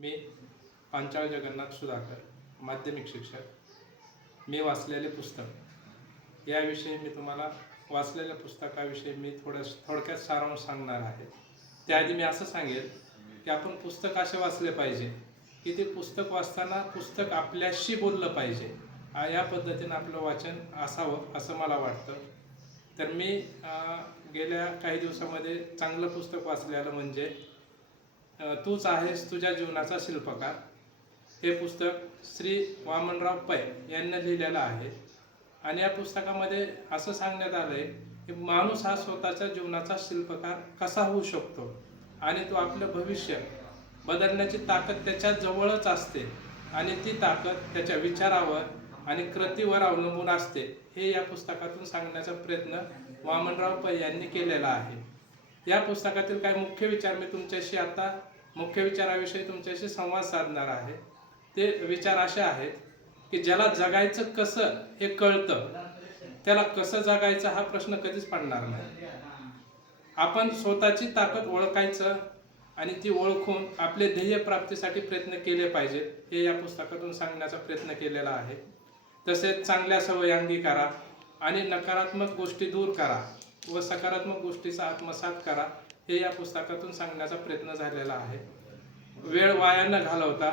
मी पांचाळ जगन्नाथ सुधाकर माध्यमिक शिक्षक. मी वाचलेले पुस्तक. याविषयी मी तुम्हाला वाचलेल्या पुस्तकाविषयी मी थोड्या थोडक्यात सारांश सांगणार आहे. त्याआधी मी असं सांगेल की आपण पुस्तक असे वाचले पाहिजे की ते पुस्तक वाचताना पुस्तक आपल्याशी बोललं पाहिजे. या पद्धतीनं आपलं वाचन असावं असं मला वाटतं. तर मी गेल्या काही दिवसामध्ये चांगलं पुस्तक वाचलेलं म्हणजे तूच आहेस तुझ्या जीवनाचा शिल्पकार. हे पुस्तक श्री वामनराव पै यांनी लिहिलेलं आहे. आणि या पुस्तकामध्ये असं सांगण्यात आलं आहे की माणूस हा स्वतःच्या जीवनाचा शिल्पकार कसा होऊ शकतो? आणि तो आपलं भविष्य बदलण्याची ताकद त्याच्या जवळच असते. आणि ती ताकद त्याच्या विचारावर आणि कृतीवर अवलंबून असते. हे या पुस्तकातून सांगण्याचा प्रयत्न वामनराव पै यांनी केलेला आहे. या पुस्तकातील काही मुख्य विचार मी तुमच्याशी आता मुख्य विचाराविषयी तुमच्याशी संवाद साधणार आहे. ते विचार असे आहेत की ज्याला जगायचं कसं हे कळतं त्याला कसं जगायचं हा प्रश्न कधीच पडणार नाही. आपण स्वतःची ताकद ओळखायचं आणि ती ओळखून आपले ध्येय प्राप्तीसाठी प्रयत्न केले पाहिजेत हे या पुस्तकातून सांगण्याचा प्रयत्न केलेला आहे. तसेच चांगल्या सवयी अंगीकारा आणि नकारात्मक गोष्टी दूर करा. व सकारात्मक गोष्टीचा आत्मसात करा हे या पुस्तकातून सांगण्याचा प्रयत्न झालेला आहे. वेळ वाया न घालवता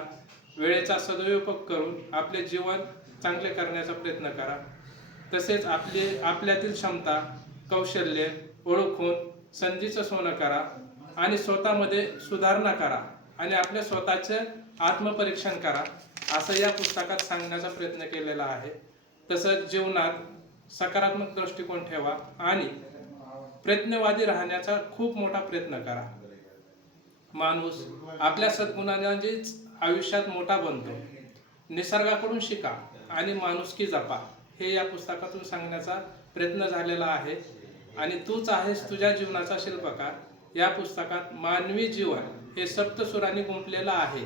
वेळेचा सदुपयोग करून आपले जीवन चांगले करण्याचा प्रयत्न करा. तसेच आपले आपल्यातील क्षमता कौशल्य ओळखून संधीचं सोनं करा आणि स्वतःमध्ये सुधारणा करा आणि आपल्या स्वतःचे आत्मपरीक्षण करा असं या पुस्तकात सांगण्याचा प्रयत्न केलेला आहे. तसंच जीवनात सकारात्मक दृष्टिकोन ठेवा आणि प्रयत्नवादी राहण्याचा खूप मोठा प्रयत्न करा. माणूस आपल्या सद्गुणांनीच आयुष्यात मोठा बनतो. निसर्गाकडून शिका आणि माणुसकी जपा. हे या पुस्तकातून सांगण्याचा प्रयत्न झालेला आहे. आणि तूच आहेस तुझ्या जीवनाचा शिल्पकार. या पुस्तकात मानवी जीवन हे सप्तसुरांनी गुंपलेलं आहे.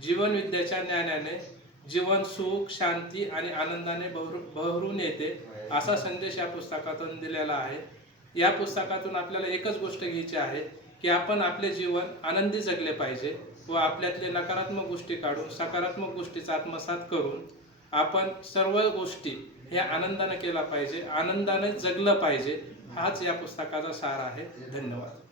जीवन विद्याच्या ज्ञानाने जीवन सुख शांती आणि आनंदाने बहरू बहरून येते असा संदेश या पुस्तकातून दिलेला आहे. या पुस्तकातून आपल्याला एकच गोष्ट घ्यायची आहे की आपण आपले जीवन आनंदी जगले पाहिजे व आपल्यातले नकारात्मक गोष्टी काढून सकारात्मक गोष्टीचा आत्मसात करून आपण सर्व गोष्टी हे आनंदाने केला पाहिजे आनंदाने जगलं पाहिजे हाच या पुस्तकाचा सार आहे. धन्यवाद.